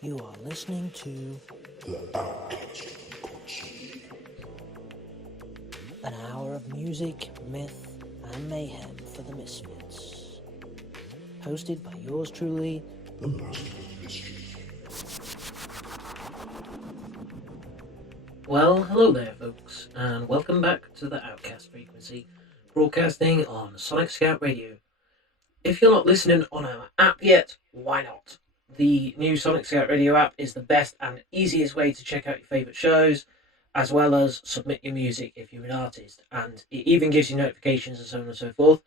You are listening to the Outcast Frequency. An hour of music, myth, and mayhem for the misfits. Hosted by yours truly, the Master of Mischief. Well, hello there folks, and welcome back to the Outcast Frequency, broadcasting on Sonic Scout Radio. If you're not listening on our app yet, why not? The new Sonic Scout Radio app is the best and easiest way to check out your favourite shows, as well as submit your music if you're an artist, and it even gives you notifications and so on and so forth.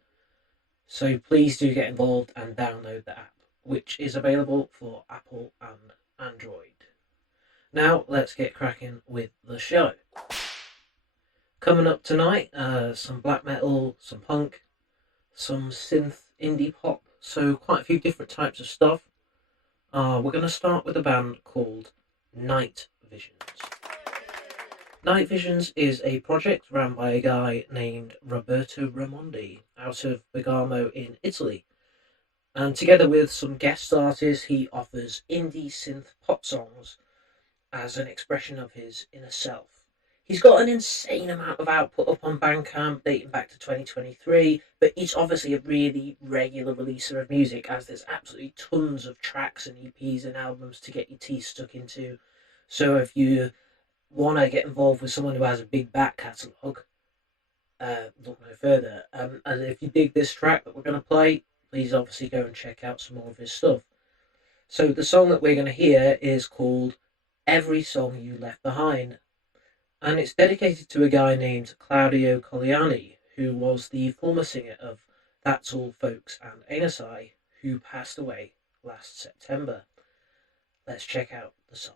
So please do get involved and download the app, which is available for Apple and Android. Now let's get cracking with the show. Coming up tonight, some black metal, some punk, some synth indie pop, so quite a few different types of stuff. We're going to start with a band called Night Visions. Night Visions is a project run by a guy named Roberto Raimondi out of Bergamo in Italy. And together with some guest artists, he offers indie synth pop songs as an expression of his inner self. He's got an insane amount of output up on Bandcamp dating back to 2023, but he's obviously a really regular releaser of music, as there's absolutely tons of tracks and EPs and albums to get your teeth stuck into. So if you want to get involved with someone who has a big back catalogue, look no further. And if you dig this track that we're going to play, please obviously go and check out some more of his stuff. So the song that we're going to hear is called Every Song You Left Behind, and it's dedicated to a guy named Claudio Colliani, who was the former singer of That's All Folks and Anasai, who passed away last September. Let's check out the song.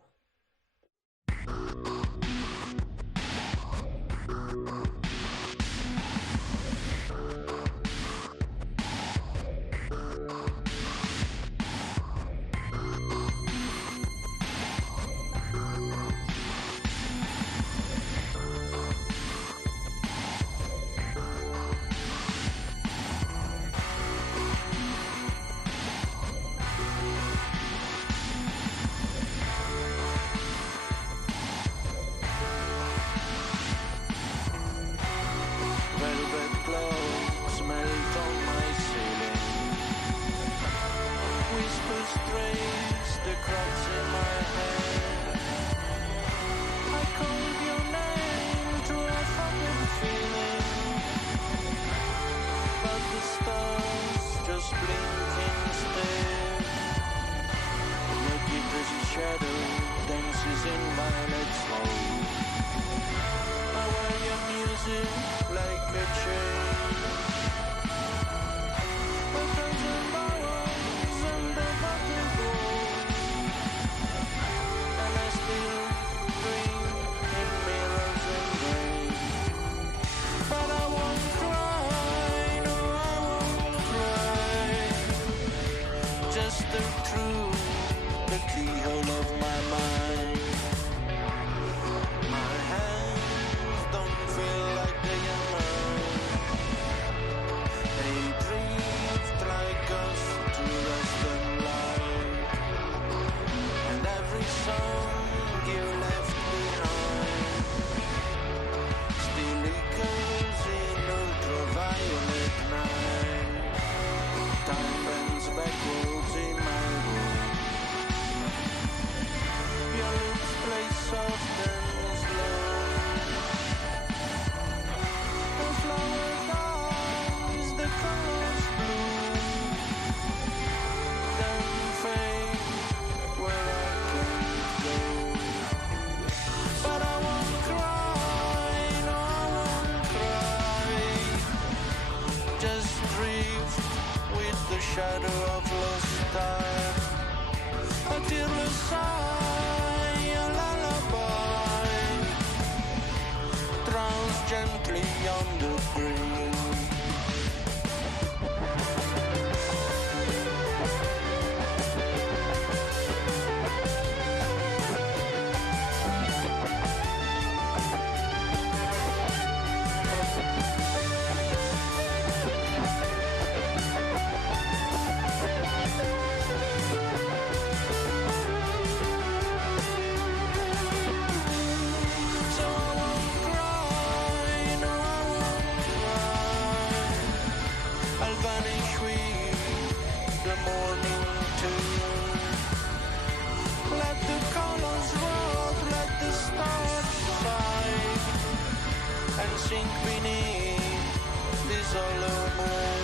sink beneath this hollow moon.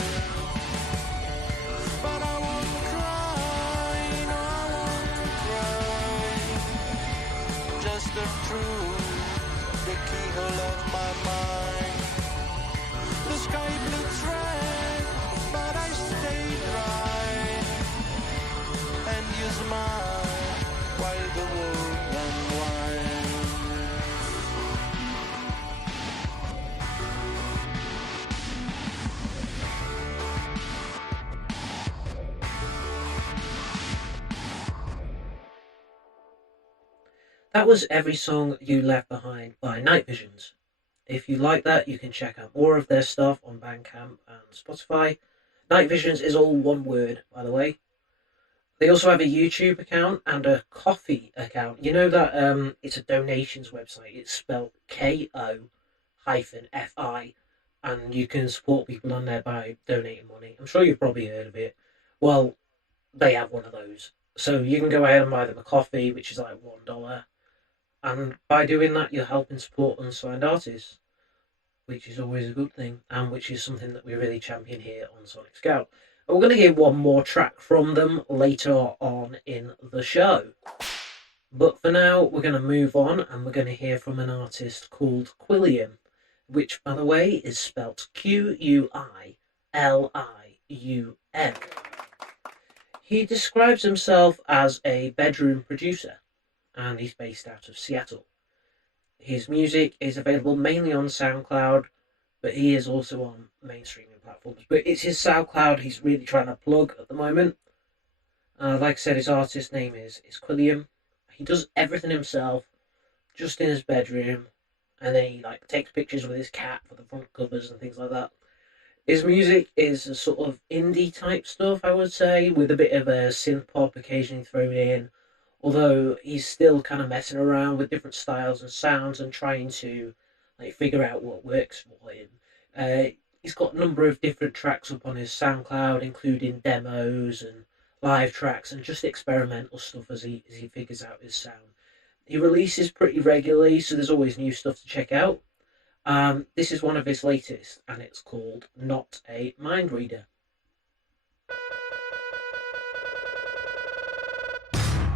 But I won't cry, no, I won't cry. Just the truth, the keyhole of my mind. The sky looks red, but I stay dry. And you smile while the world unwinds. That was Every Song You Left Behind by Night Visions. If you like that, you can check out more of their stuff on Bandcamp and Spotify. Night Visions is all one word, by the way. They also have a YouTube account and a Ko-fi account. You know that it's a donations website. It's spelled Ko-fi, and you can support people on there by donating money. I'm sure you've probably heard of it. Well, they have one of those. So you can go ahead and buy them a coffee, which is like $1. And by doing that, you're helping support unsigned artists, which is always a good thing, and which is something that we really champion here on Sonic Scout. And we're going to hear one more track from them later on in the show. But for now, we're going to move on, and we're going to hear from an artist called Quilliam, which, by the way, is spelt Quilliun. He describes himself as a bedroom producer, and he's based out of Seattle. His music is available mainly on SoundCloud, but he is also on mainstreaming platforms. But it's his SoundCloud he's really trying to plug at the moment. Like I said, his artist name is Quilliam. He does everything himself, just in his bedroom, and then he takes pictures with his cat for the front covers and things like that. His music is a sort of indie type stuff, I would say, with a bit of a synth pop occasionally thrown in. Although he's still kind of messing around with different styles and sounds and trying to figure out what works for him. He's got a number of different tracks up on his SoundCloud, including demos and live tracks and just experimental stuff as he figures out his sound. He releases pretty regularly, so there's always new stuff to check out. This is one of his latest, and it's called Not a Mind Reader.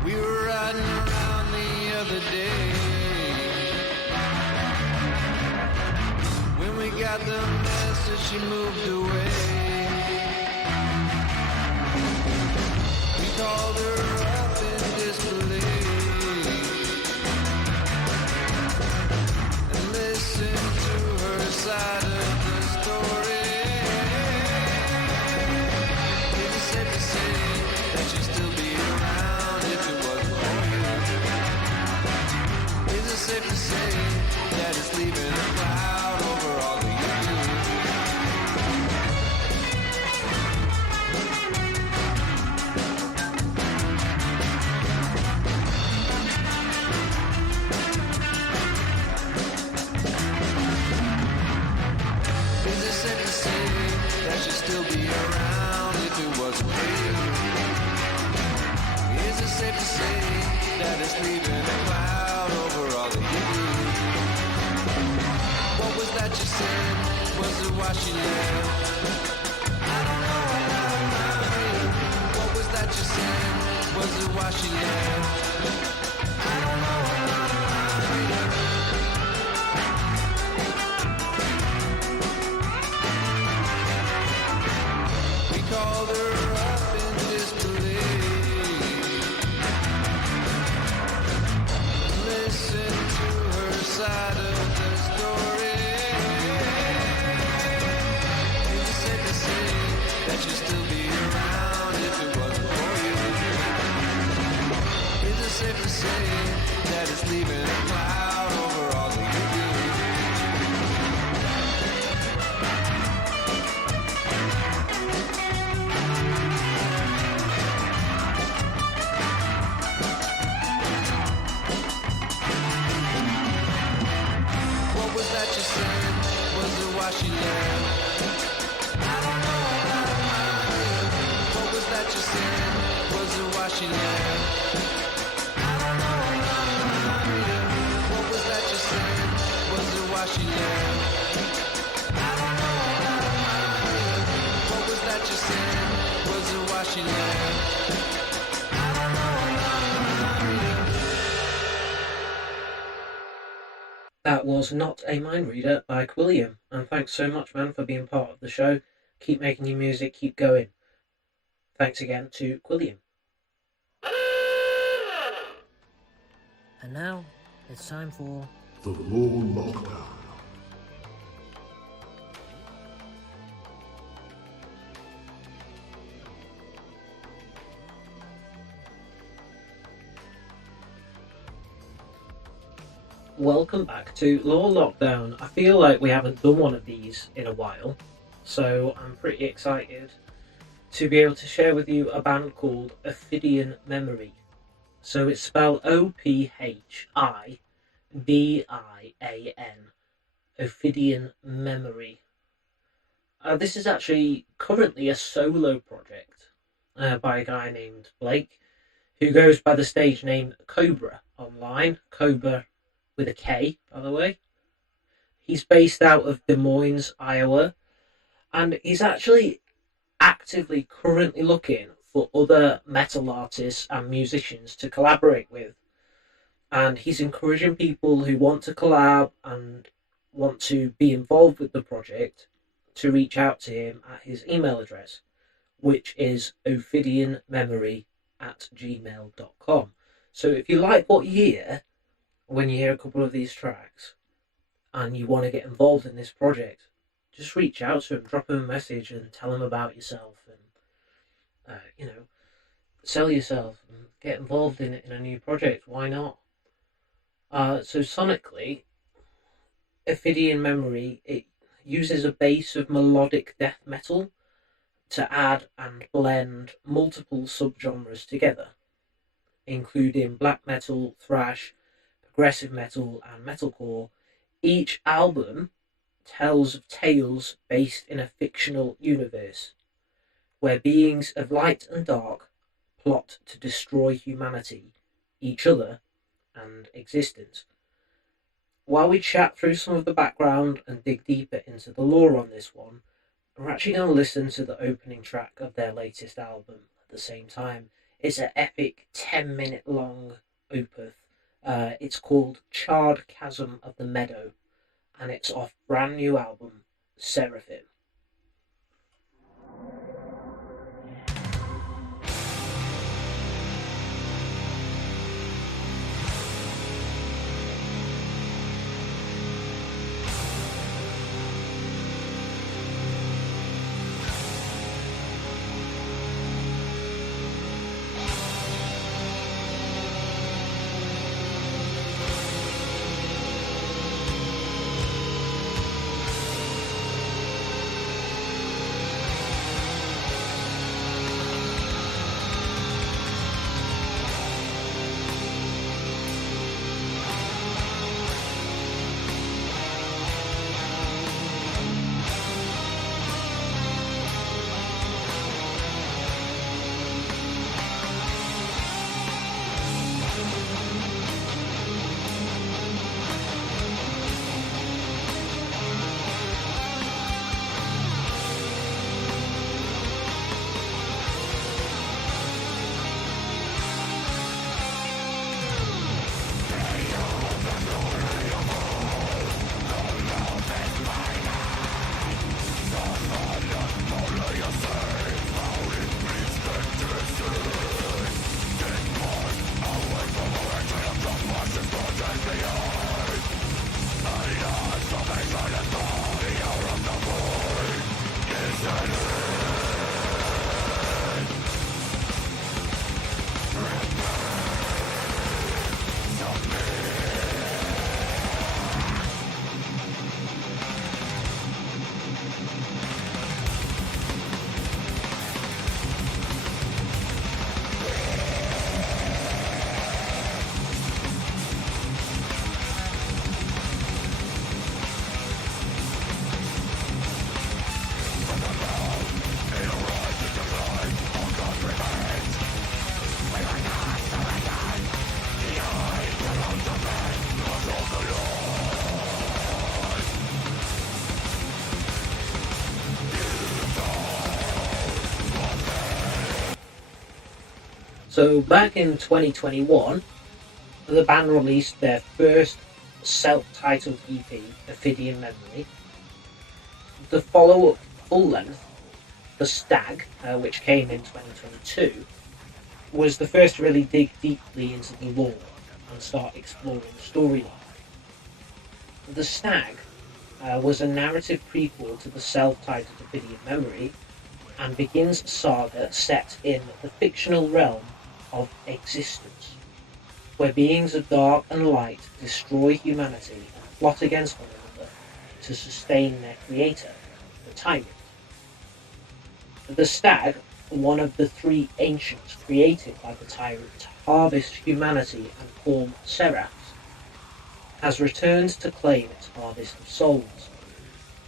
We were riding around the other day when we got the message she moved away. We called her up in disbelief and listened to her side of the story. It is safe to say that she'd still be around if it wasn't for you. Is it safe to say that it's leaving a cloud over all that you Is it safe to say that she'd still be around if it wasn't for you? Is it safe to say that it's leaving a cloud over all that you do? What was that you said? Was it why she left? I don't know, I'm not a mind reader. What was that you said? Was it why she left? I don't know, I'm not a mind reader. We called her up in disbelief. Listen to her side of the story. Is it safe to say that she'd still be around if it wasn't for you? Is it safe to say that it's leaving a cloud over all that you do? What was that you said? Was it why she left? I don't know, I'm not a mind reader. What was that you said? Was it why she left? I don't know, I'm not a mind reader. What was that you said? Was it why she left? sin? Was it why she left? I don't know, I'm not a mind reader. That was Not a Mind Reader by Quilliam, and thanks so much, man, for being part of the show. Keep making your music, keep going. Thanks again to Quilliam. And now, it's time for The Law Lockdown. Welcome back to Law Lockdown. I feel like we haven't done one of these in a while, so I'm pretty excited to be able to share with you a band called Ophidian Memory. So it's spelled Ophidian, Ophidian Memory. This is actually currently a solo project by a guy named Blake, who goes by the stage name Cobra online. Cobra with a K, by the way. He's based out of Des Moines, Iowa, and he's actually actively currently looking for other metal artists and musicians to collaborate with. And he's encouraging people who want to collab and want to be involved with the project to reach out to him at his email address, which is ophidianmemory@gmail.com. So if you like what you hear, when you hear a couple of these tracks and you want to get involved in this project, just reach out to him, drop him a message and tell him about yourself and, sell yourself and get involved in a new project. Why not? So sonically, Ophidian Memory, it uses a base of melodic death metal to add and blend multiple subgenres together, including black metal, thrash, progressive metal and metalcore. Each album tells of tales based in a fictional universe where beings of light and dark plot to destroy humanity, each other, and existence. While we chat through some of the background and dig deeper into the lore on this one, we're actually going to listen to the opening track of their latest album at the same time. It's an epic 10-minute long opus. It's called Charred Chasm of the Meadow, and it's off brand new album Seraphim. So back in 2021, the band released their first self-titled EP, Ophidian Memory. The follow-up full-length, The Stag, which came in 2022, was the first to really dig deeply into the lore and start exploring the storyline. The Stag was a narrative prequel to the self-titled Ophidian Memory and begins a saga set in the fictional realm of existence, where beings of dark and light destroy humanity and plot against one another to sustain their creator, the Tyrant. The Stag, one of the three ancients created by the Tyrant to harvest humanity and form seraphs, has returned to claim its harvest of souls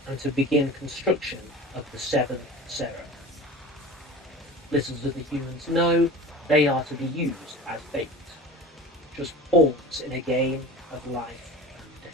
and to begin construction of the seventh seraph. Little do the humans know, they are to be used as bait, just pawns in a game of life and death.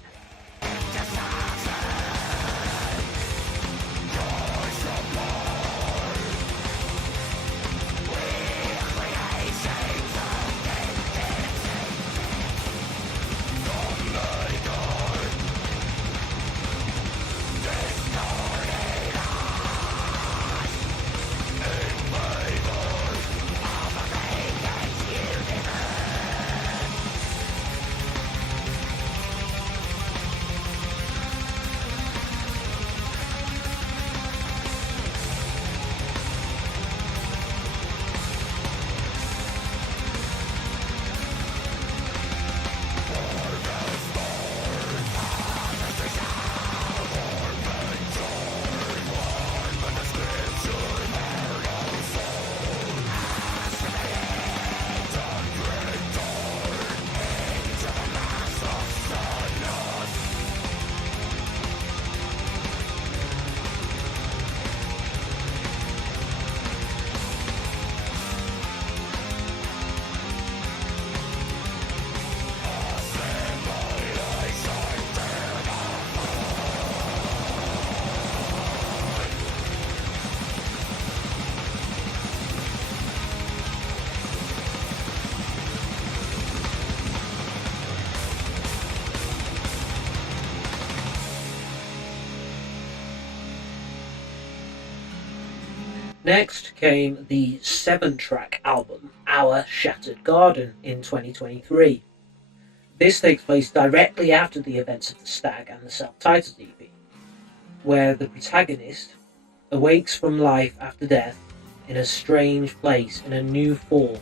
Next came the 7-track album, Our Shattered Garden, in 2023. This takes place directly after the events of The Stag and the self-titled EP, where the protagonist awakes from life after death in a strange place in a new form,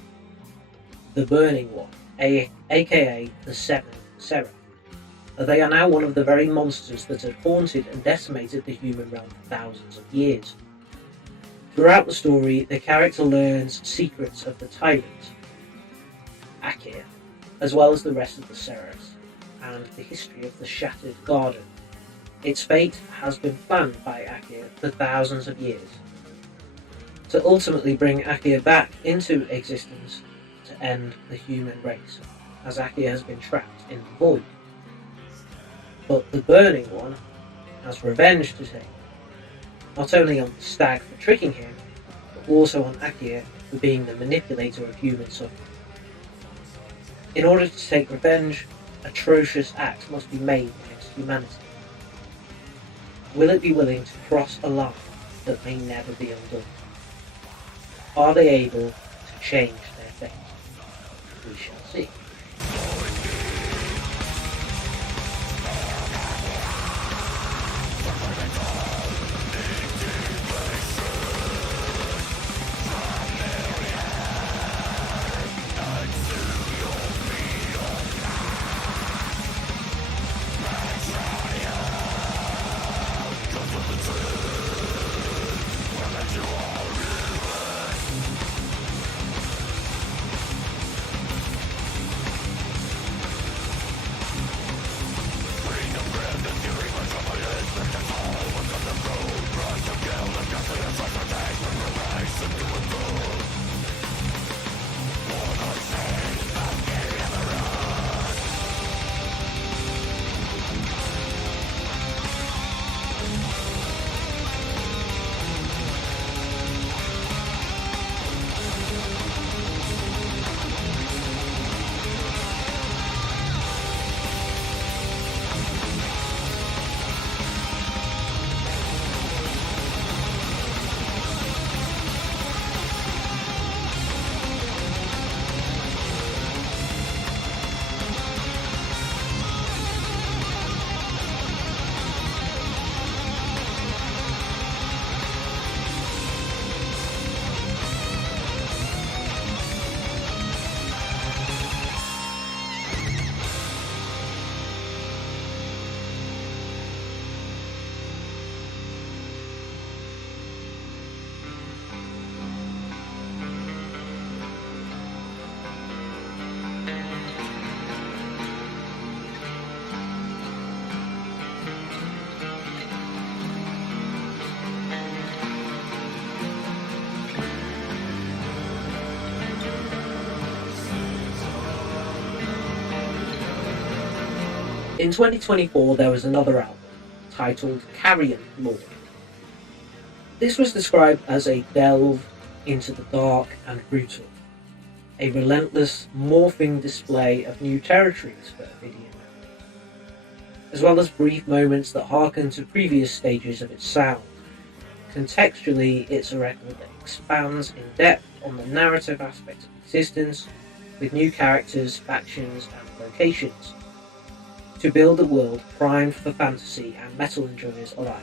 the Burning One, aka the Seventh Seraph. They are now one of the very monsters that had haunted and decimated the human realm for thousands of years. Throughout the story, the character learns secrets of the Tyrant, Akir, as well as the rest of the Seraphs, and the history of the Shattered Garden. Its fate has been planned by Akir for thousands of years, to ultimately bring Akir back into existence to end the human race, as Akir has been trapped in the void. But the Burning One has revenge to take, not only on the Stag for tricking him, but also on Akir for being the manipulator of human suffering. In order to take revenge, atrocious acts must be made against humanity. Will it be willing to cross a line that may never be undone? Are they able to change their fate? We shall see. In 2024, there was another album titled Carrion Lord. This was described as a delve into the dark and brutal, a relentless, morphing display of new territories for Ovidian memory, as well as brief moments that harken to previous stages of its sound. Contextually, it's a record that expands in depth on the narrative aspect of existence, with new characters, factions, and locations, to build a world primed for fantasy and metal enjoyers alike.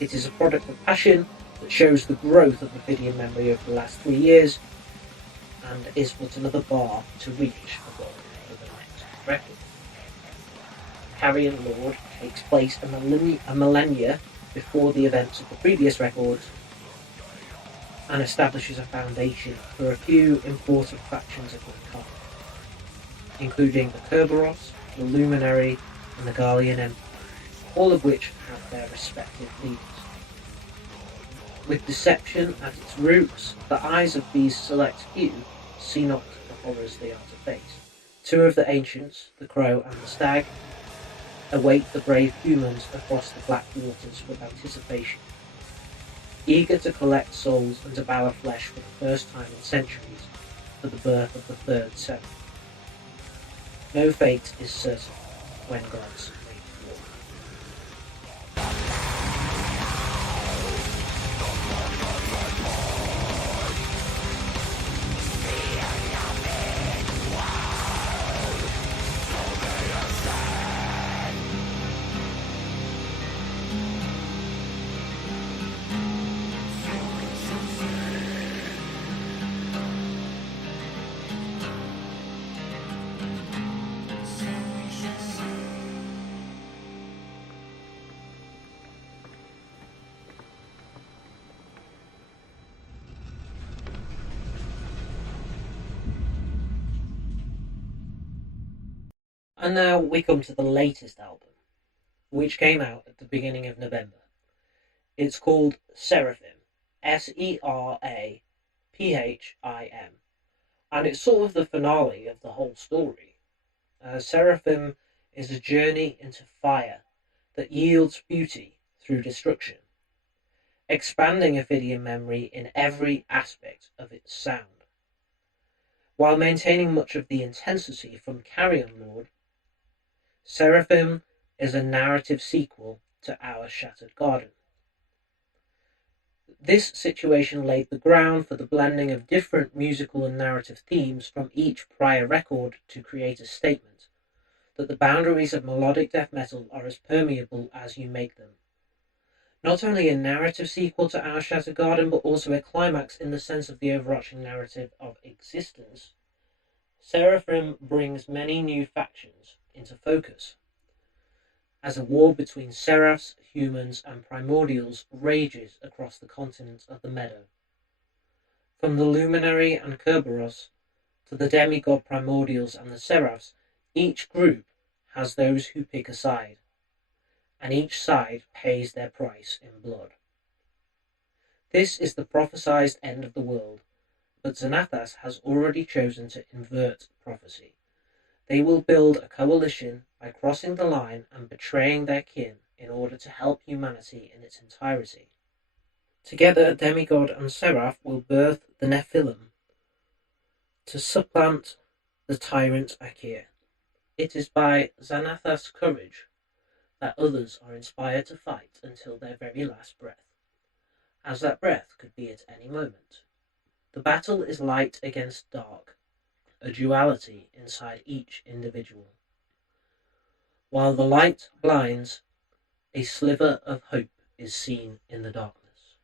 It is a product of passion that shows the growth of Ovidian memory over the last 3 years, and is but another bar to reach above for the next record. Carrion Lord takes place a millennia before the events of the previous records, and establishes a foundation for a few important factions of mankind, including the Kerberos, the Luminary, and the Gallian Empire, all of which have their respective leaders. With deception at its roots, the eyes of these select few see not the horrors they are to face. Two of the ancients, the Crow and the Stag, await the brave humans across the black waters with anticipation, eager to collect souls and devour flesh for the first time in centuries for the birth of the third seven. No fate is certain when gods wage war. And now we come to the latest album, which came out at the beginning of November. It's called Seraphim, Seraphim, and it's sort of the finale of the whole story. Seraphim is a journey into fire that yields beauty through destruction, expanding Ovidian memory in every aspect of its sound, while maintaining much of the intensity from Carrion Lord. Seraphim is a narrative sequel to Our Shattered Garden. This situation laid the ground for the blending of different musical and narrative themes from each prior record to create a statement that the boundaries of melodic death metal are as permeable as you make them. Not only a narrative sequel to Our Shattered Garden, but also a climax in the sense of the overarching narrative of existence, Seraphim brings many new factions into focus, as a war between seraphs, humans, and primordials rages across the continent of the Meadow. From the Luminary and Kerberos to the demigod primordials and the seraphs, each group has those who pick a side, and each side pays their price in blood. This is the prophesied end of the world, but Xanathas has already chosen to invert prophecy. They will build a coalition by crossing the line and betraying their kin in order to help humanity in its entirety. Together, demigod and seraph will birth the Nephilim to supplant the tyrant Akir. It is by Xanathas' courage that others are inspired to fight until their very last breath, as that breath could be at any moment. The battle is light against dark, a duality inside each individual. While the light blinds, a sliver of hope is seen in the darkness.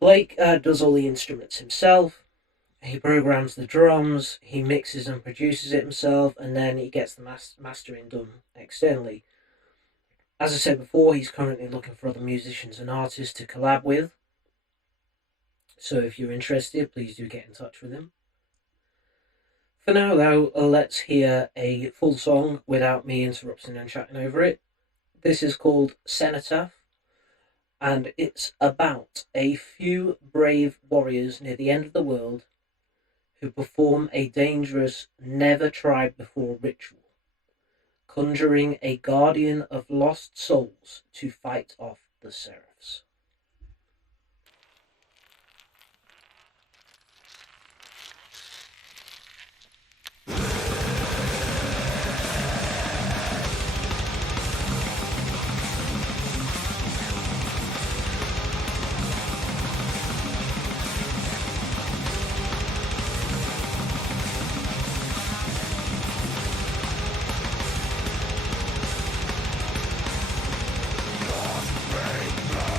Blake does all the instruments himself. He programs the drums, he mixes and produces it himself, and then he gets the mastering done externally. As I said before, he's currently looking for other musicians and artists to collab with. So if you're interested, please do get in touch with him. For now, though, let's hear a full song without me interrupting and chatting over it. This is called Cenotaph, and it's about a few brave warriors near the end of the world who perform a dangerous, never-tried-before ritual, conjuring a guardian of lost souls to fight off the seraphs. Blood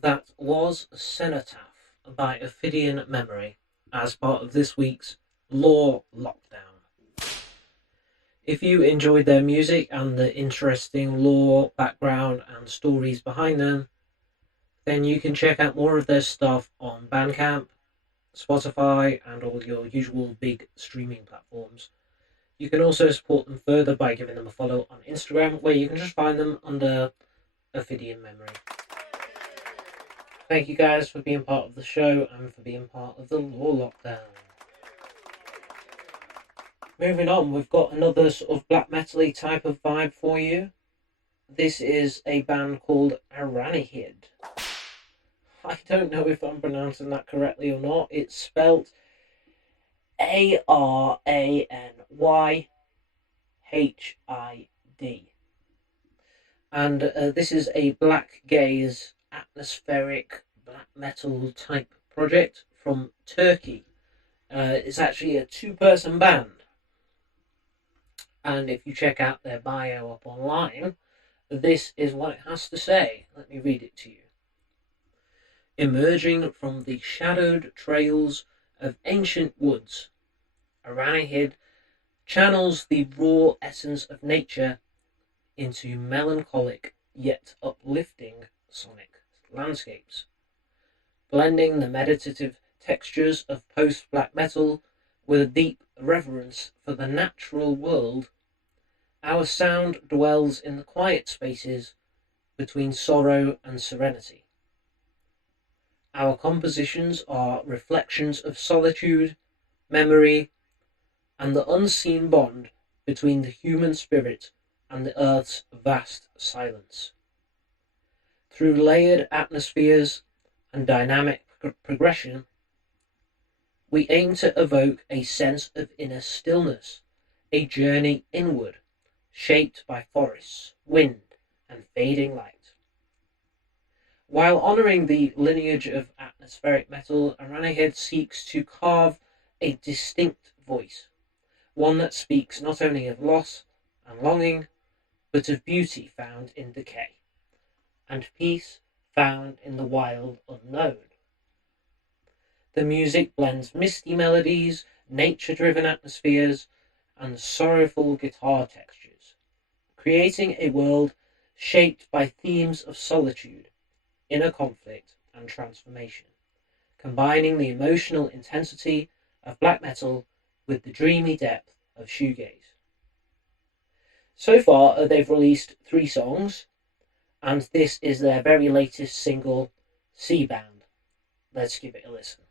That was Cenotaph by Ophidian Memory as part of this week's Lore Lockdown. If you enjoyed their music and the interesting lore, background and stories behind them, then you can check out more of their stuff on Bandcamp, Spotify and all your usual big streaming platforms. You can also support them further by giving them a follow on Instagram, where you can just find them under Ophidian Memory. Thank you guys for being part of the show and for being part of the Lore Lockdown. Moving on, we've got another sort of black metal-y type of vibe for you. This is a band called Aranihid. I don't know if I'm pronouncing that correctly or not. It's spelled Aranyhid. And this is a black gaze, atmospheric black metal type project from Turkey. It's actually a 2-person band. And if you check out their bio up online, this is what it has to say. Let me read it to you. Emerging from the shadowed trails of ancient woods, Aranihid channels the raw essence of nature into melancholic yet uplifting sonic landscapes. Blending the meditative textures of post-black metal with a deep reverence for the natural world, our sound dwells in the quiet spaces between sorrow and serenity. Our compositions are reflections of solitude, memory, and the unseen bond between the human spirit and the earth's vast silence. Through layered atmospheres and dynamic progression, we aim to evoke a sense of inner stillness, a journey inward, shaped by forests, wind, and fading light. While honouring the lineage of atmospheric metal, Aranihid seeks to carve a distinct voice, one that speaks not only of loss and longing, but of beauty found in decay, and peace found in the wild unknown. The music blends misty melodies, nature-driven atmospheres, and sorrowful guitar textures, creating a world shaped by themes of solitude, inner conflict, and transformation, combining the emotional intensity of black metal with the dreamy depth of shoegaze. So far, they've released 3 songs, and this is their very latest single, Seabound. Let's give it a listen.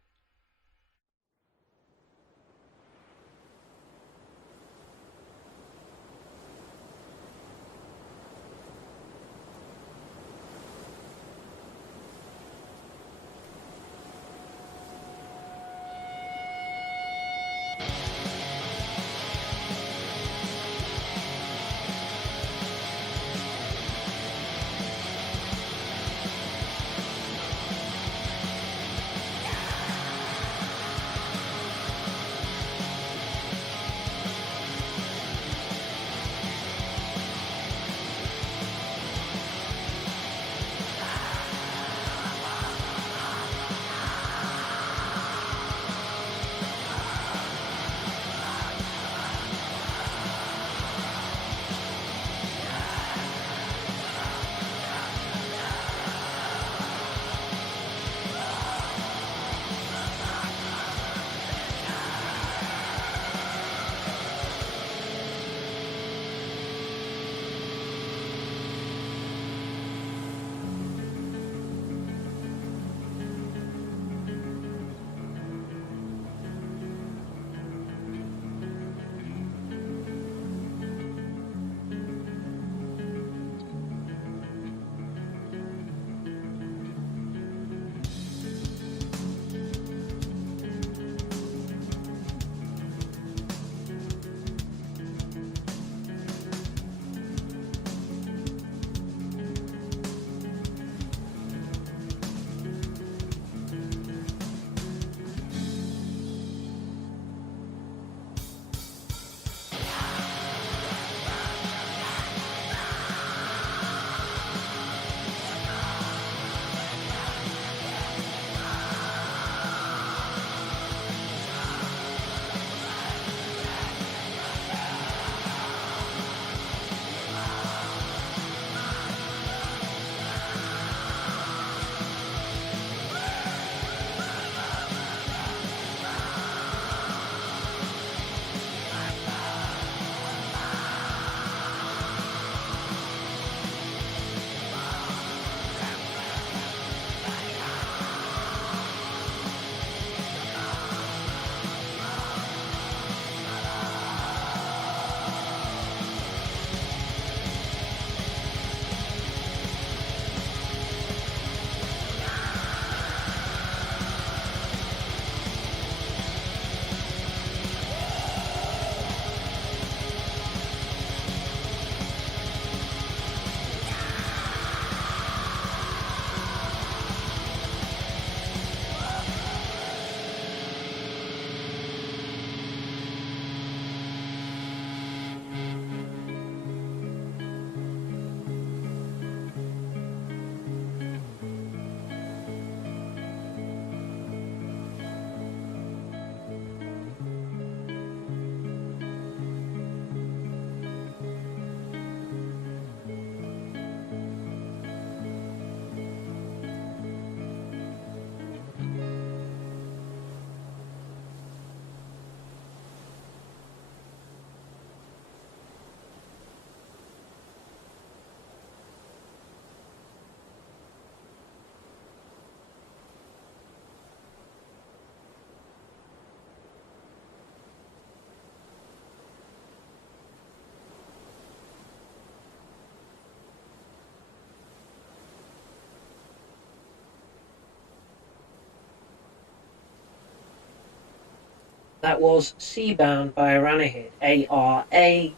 That was Seabound by Aranihid, Aranyhid.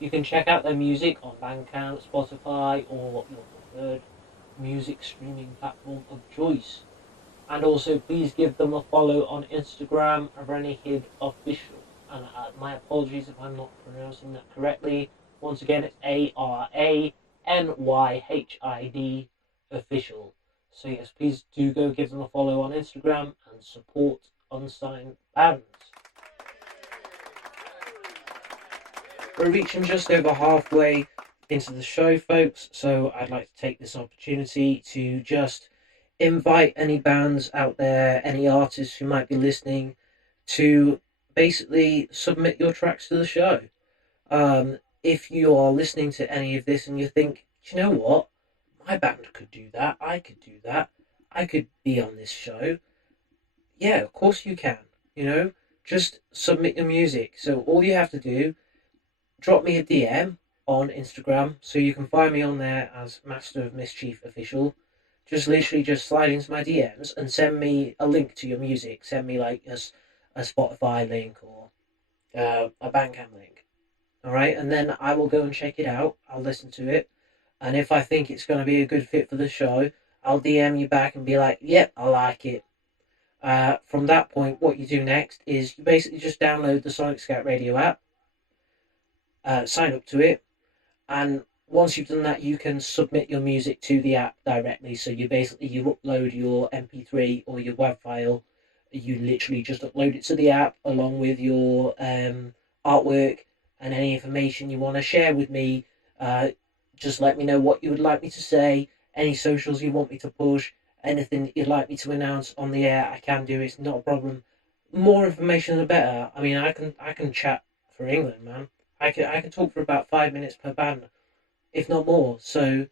You can check out their music on Bandcamp, Spotify, or your preferred music streaming platform of choice. And also, please give them a follow on Instagram, Aranihid Official. And my apologies if I'm not pronouncing that correctly. Once again, it's Aranyhid Official. So yes, please do go give them a follow on Instagram and support unsigned bands. We're reaching just over halfway into the show, folks, so I'd like to take this opportunity to just invite any bands out there, any artists who might be listening, to basically submit your tracks to the show. If you are listening to any of this and you think, you know what, my band could do that, I could do that, I could be on this show. Yeah, of course you can, just submit your music. So all you have to do, drop me a DM on Instagram, so you can find me on there as Master of Mischief Official. Just literally just slide into my DMs and send me a link to your music. Send me like a Spotify link or a Bandcamp link. Alright, and then I will go and check it out. I'll listen to it. And if I think it's going to be a good fit for the show, I'll DM you back and be like, yep, I like it. From that point, what you do next is you basically just download the Sonic Scout Radio app, sign up to it, and once you've done that, you can submit your music to the app directly. So you upload your MP3 or your WAV file. You literally just upload it to the app along with your artwork and any information you want to share with me. Just let me know what you would like me to say, any socials you want me to push, anything that you'd like me to announce on the air. I can do. It's not a problem. More information the better. I mean, I can chat for England, man. I can talk for about 5 minutes per band, if not more. So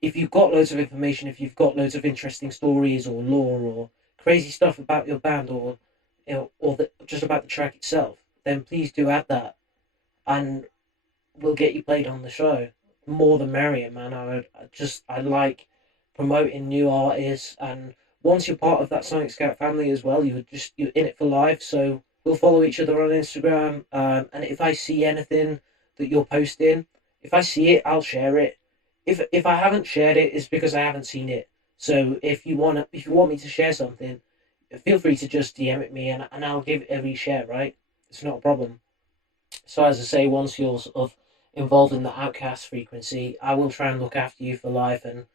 if you've got loads of information, if you've got loads of interesting stories or lore or crazy stuff about your band or just about the track itself, then please do add that, and we'll get you played on the show. More the merrier, man. I like promoting new artists, and once you're part of that Sonic Scout family as well, you're in it for life. So we'll follow each other on Instagram, and if I see anything that you're posting, if I see it, I'll share it. If I haven't shared it, it's because I haven't seen it. So if you want me to share something, feel free to just DM it me, and I'll give it a reshare. Right, it's not a problem. So as I say, once you're sort of involved in the Outcast Frequency, I will try and look after you for life and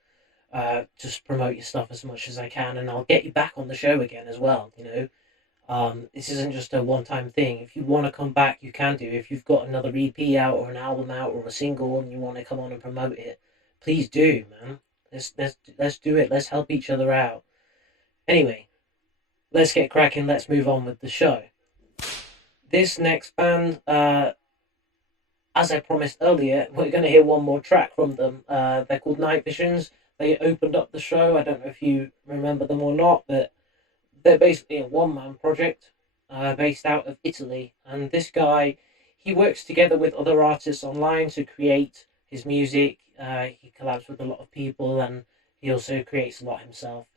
just promote your stuff as much as I can, and I'll get you back on the show again as well. This isn't just a one-time thing. If you want to come back, you can do. If you've got another EP out or an album out or a single and you want to come on and promote it, please do, man. Let's do it. Let's help each other out. Anyway, let's get cracking. Let's move on with the show. This next band, as I promised earlier, we're going to hear one more track from them. They're called Night Visions. They opened up the show. I don't know if you remember them or not, but they're basically a one-man project based out of Italy. And this guy, he works together with other artists online to create his music. He collabs with a lot of people, and he also creates a lot himself.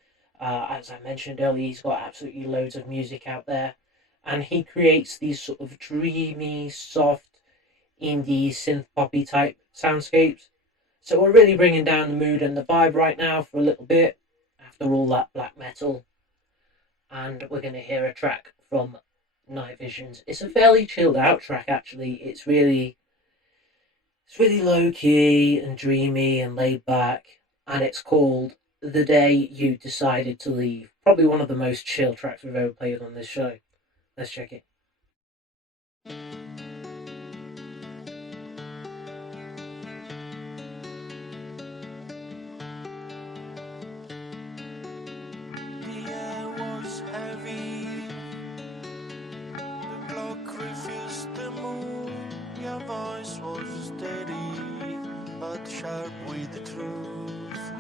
As I mentioned earlier, he's got absolutely loads of music out there. And he creates these sort of dreamy, soft, indie, synth poppy type soundscapes. So we're really bringing down the mood and the vibe right now for a little bit after all that black metal. And we're going to hear a track from Night Visions. It's a fairly chilled out track, actually. It's really low key and dreamy and laid back, and it's called The Day You Decided to Leave. Probably one of the most chill tracks we've ever played on this show. Let's check it. Voice was steady but sharp with the truth.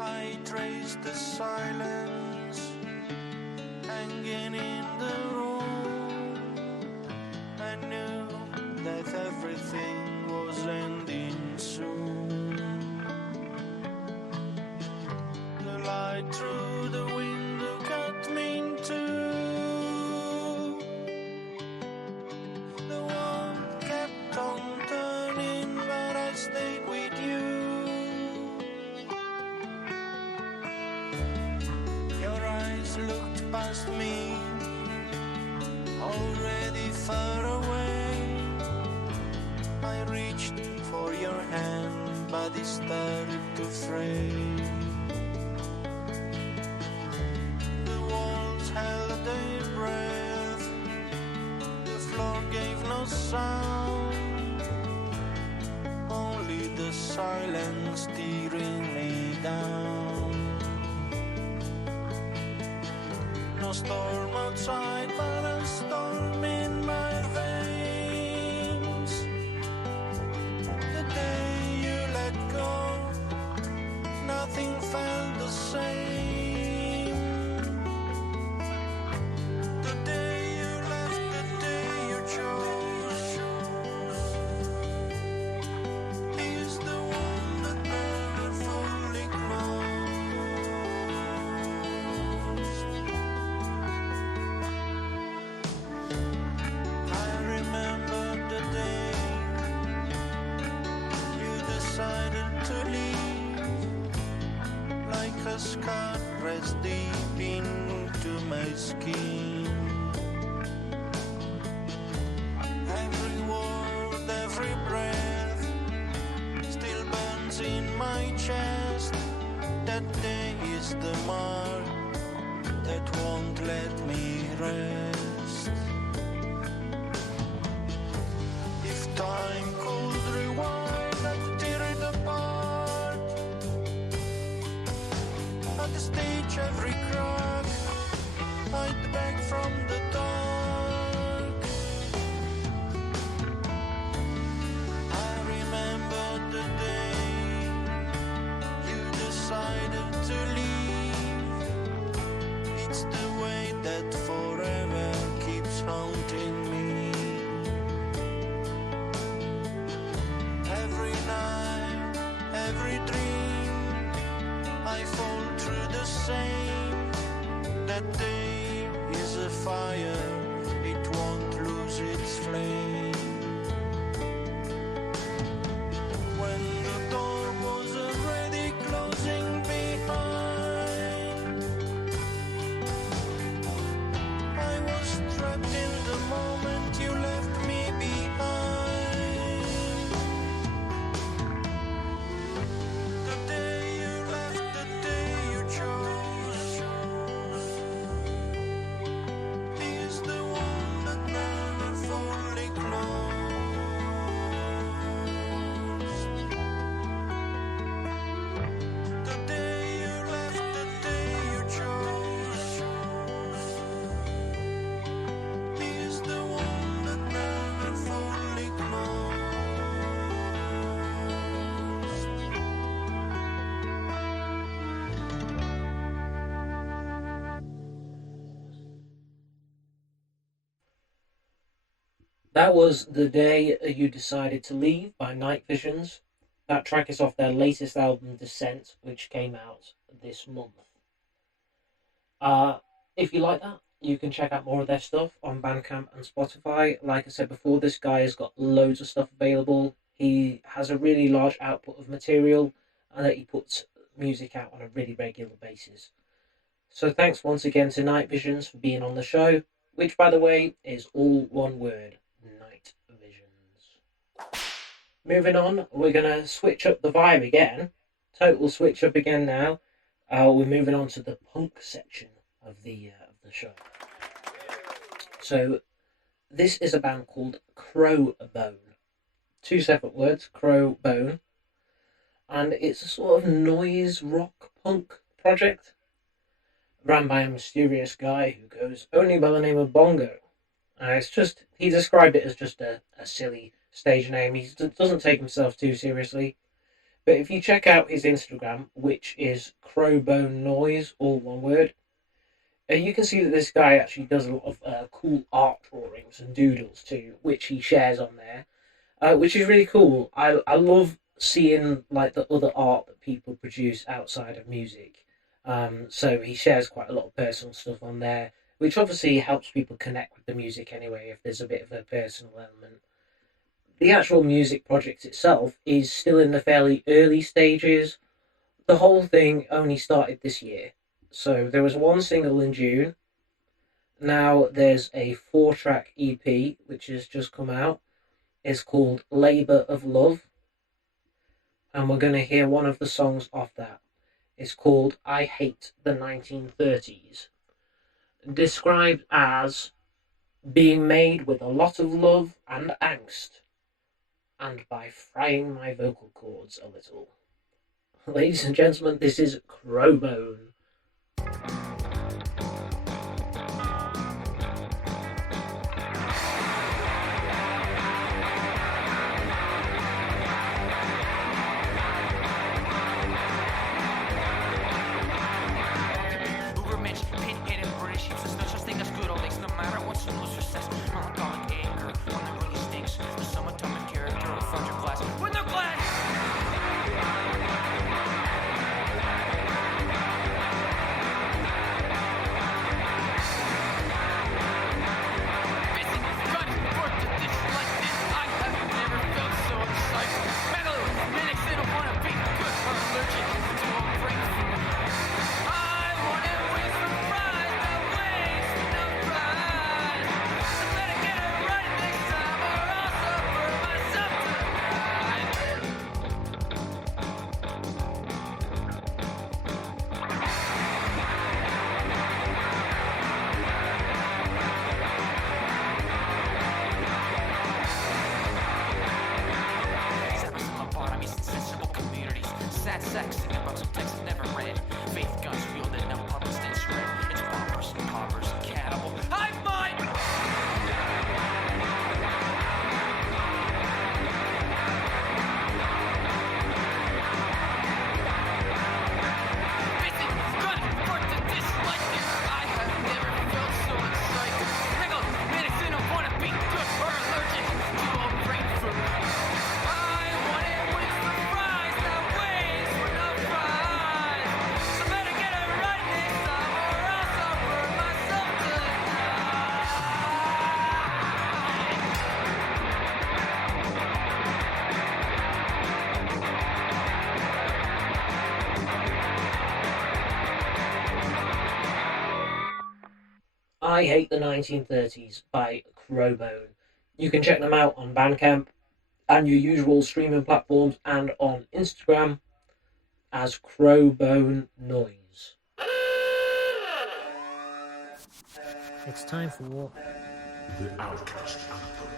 I traced the silence hanging in the room. I knew that everything was ending soon. turning, but I stayed with you. Your eyes looked past me, already far away. I reached for your hand, but it started to fray. The walls held their breath, the floor gave no sound, only the silence tearing me down. No storm outside, but a storm in my veins. The day you let go, nothing felt the same. The day you left, the day you chose, is the one that never fully closed. I remember the day you decided to leave, like a scar pressed deep into my skin. Every word, every breath still burns in my chest. That day is the mark that won't let me rest. If time could rewind, I'd tear it apart. At the stage, every crack, I'd beg from the dark. I remember the day you decided to leave. It's the way that forever keeps haunting me. Every night, every dream, I fall through the same. That day is a fire, it won't lose its flame. When the door was already closing behind, I was trapped in the moment you left me behind. The day you left, the day you chose, is the one that never fully closed. The day you left, the day you chose, is the one that never fully closed. That was The Day You Decided to Leave by Night Visions. That track is off their latest album, Descent, which came out this month. If you like that, you can check out more of their stuff on Bandcamp and Spotify. Like I said before, this guy has got loads of stuff available. He has a really large output of material, and that he puts music out on a really regular basis. So thanks once again to Night Visions for being on the show, which, by the way, is all one word, Night Visions. Moving on, we're going to switch up the vibe again. Total switch up again now. We're moving on to the punk section of the show. So this is a band called Crowbone. Two separate words, Crowbone. And it's a sort of noise rock punk project ran by a mysterious guy who goes only by the name of Bongo. He described it as just a silly stage name. He doesn't take himself too seriously. But if you check out his Instagram, which is Crowbone Noise, all one word, you can see that this guy actually does a lot of cool art drawings and doodles too, which he shares on there, which is really cool. I love seeing like the other art that people produce outside of music. So he shares quite a lot of personal stuff on there, which obviously helps people connect with the music anyway, if there's a bit of a personal element. the actual music project itself is still in the fairly early stages. The whole thing only started this year. So there was one single in June. Now there's a 4-track EP which has just come out. It's called Labour of Love. And we're going to hear one of the songs off that. It's called I Hate the 1930s. Described as being made with a lot of love and angst, and by frying my vocal cords a little. Ladies and gentlemen, this is Crowbone. I Hate the 1930s by Crowbone. You can check them out on Bandcamp and your usual streaming platforms, and on Instagram as Crowbone Noise. It's time for The Outcast Anthem.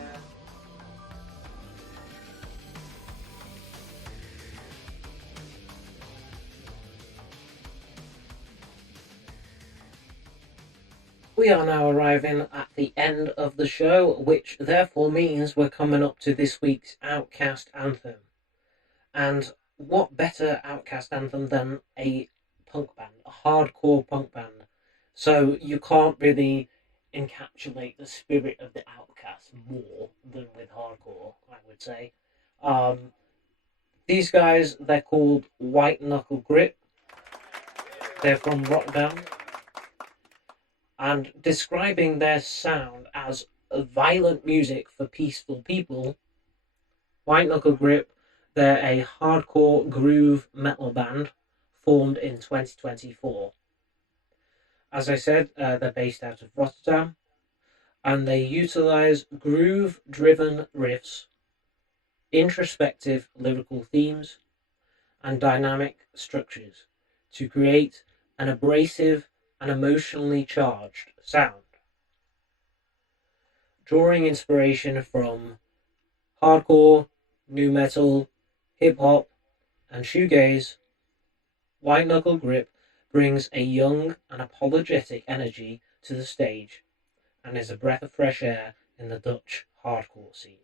We are now arriving at the end of the show, which therefore means we're coming up to this week's Outcast Anthem. And what better Outcast Anthem than a punk band, a hardcore punk band? So you can't really encapsulate the spirit of the Outcast more than with hardcore, I would say. These guys, they're called White Knuckle Grip. They're from Rotterdam. And describing their sound as violent music for peaceful people, White Knuckle Grip, they're a hardcore groove metal band formed in 2024. As I said, they're based out of Rotterdam, and they utilize groove-driven riffs, introspective lyrical themes, and dynamic structures to create an abrasive and emotionally charged sound. Drawing inspiration from hardcore, nu metal, hip-hop, and shoegaze, White Knuckle Grip brings a young and apologetic energy to the stage and is a breath of fresh air in the Dutch hardcore scene.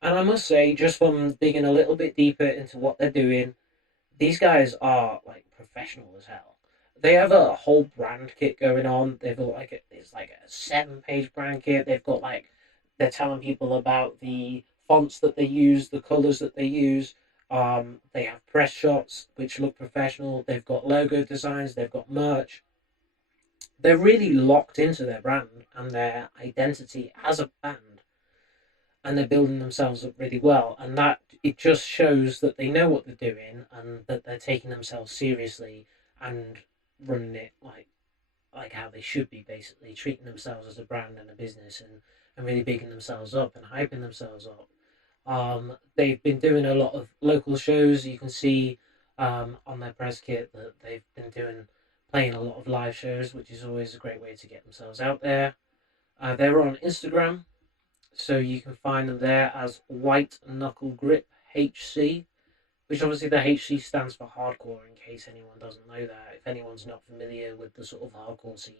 And I must say, just from digging a little bit deeper into what they're doing, these guys are like professional as hell. They have a whole brand kit going on. They've got it's like a 7-page brand kit. They've got they're telling people about the fonts that they use, the colours that they use. They have press shots which look professional. They've got logo designs. They've got merch. They're really locked into their brand and their identity as a band. and they're building themselves up really well, and that it just shows that they know what they're doing and that they're taking themselves seriously and running it like how they should be, basically treating themselves as a brand and a business, and really bigging themselves up and hyping themselves up. They've been doing a lot of local shows. You can see on their press kit that they've been playing a lot of live shows, which is always a great way to get themselves out there. They're on Instagram, so you can find them there as White Knuckle Grip HC, which obviously the HC stands for hardcore, in case anyone doesn't know that. If anyone's not familiar with the sort of hardcore scene,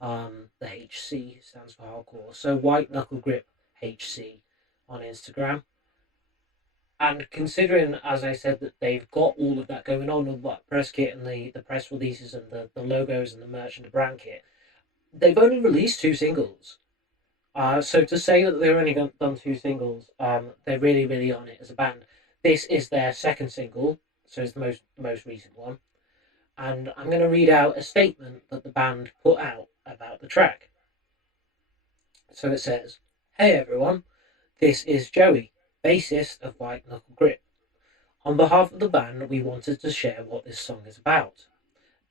the HC stands for hardcore. So White Knuckle Grip HC on Instagram. And considering, as I said, that they've got all of that going on with that press kit and the press releases and the logos and the merch and the brand kit, they've only released 2 singles. So to say that they've only done 2 singles, they're really, really on it as a band. This is their second single, so it's the most recent one. And I'm going to read out a statement that the band put out about the track. So it says, "Hey everyone, this is Joey, bassist of White Knuckle Grip. On behalf of the band, we wanted to share what this song is about.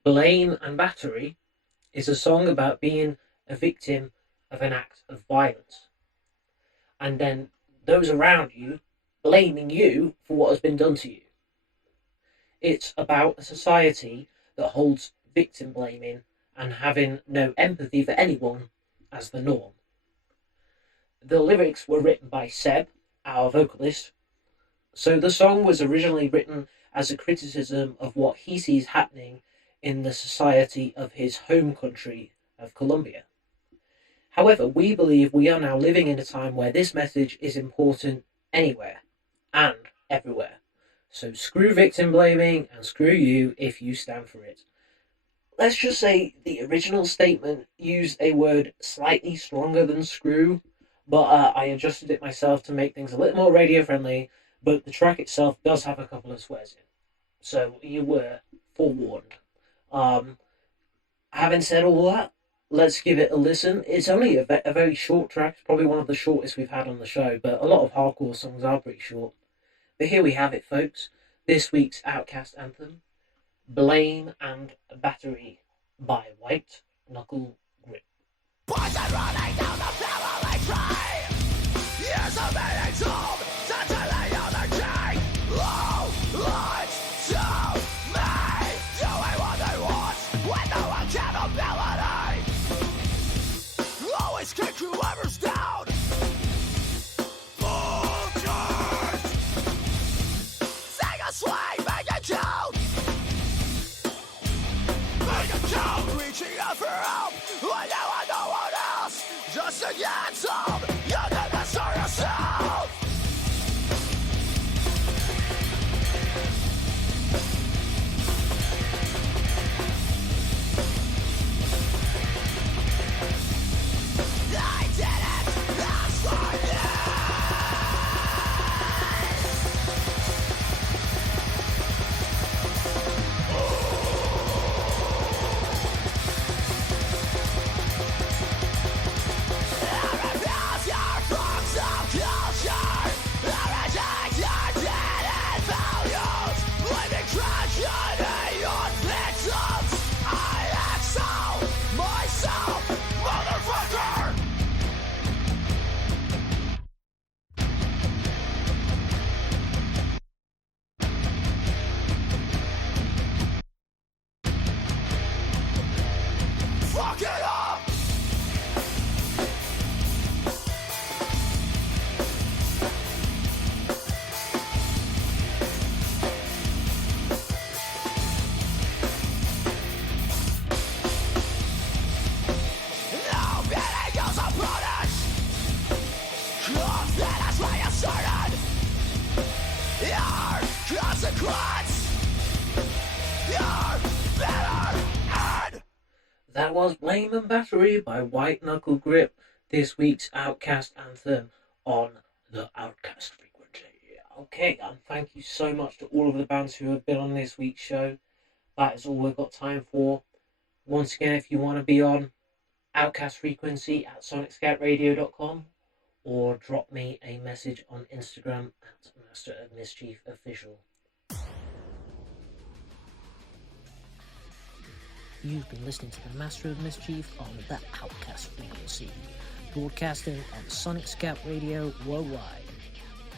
Blame and Battery is a song about being a victim of an act of violence, and then those around you blaming you for what has been done to you. It's about a society that holds victim blaming and having no empathy for anyone as the norm. The lyrics were written by Seb, our vocalist, so the song was originally written as a criticism of what he sees happening in the society of his home country of Colombia. However, we believe we are now living in a time where this message is important anywhere and everywhere. So screw victim blaming and screw you if you stand for it." Let's just say the original statement used a word slightly stronger than screw, but I adjusted it myself to make things a little more radio friendly, but the track itself does have a couple of swears in. So you were forewarned. Having said all that, let's give it a listen. It's only a very short track. It's probably one of the shortest we've had on the show, but a lot of hardcore songs are pretty short. But here we have it, folks. This week's Outcast Anthem, Blame and Battery by White Knuckle Grip. Poison running down the family tree. Years of being told to delay on the king. Oh, lies to me. Doing what they want with no accountability. Always kick whoever's down. Bullshit. Sing a swing, make it count. Make it count. Reaching out for help when you want no one else. Just to get some, you can destroy yourself. I didn't ask for this. Refuse your forms of culture. Reject your dead values. Living tragedy on victims. I exile myself, motherfucker. Fuck it up. No meaning goes opponent. Confidence reasserted. Your consequence. Your bitter end. That was Blame and Battery by White Knuckle Grip, this week's Outcast Anthem on the Outcast Frequency. Okay, and thank you so much to all of the bands who have been on this week's show. That is all we've got time for. Once again, if you want to be on Outcast Frequency at sonicscoutradio.com, or drop me a message on Instagram at Master of Mischief Official. You've been listening to the Master of Mischief on the Outcast Frequency, broadcasting on Sonic Scout Radio worldwide.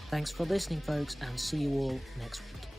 Thanks for listening, folks, and see you all next week.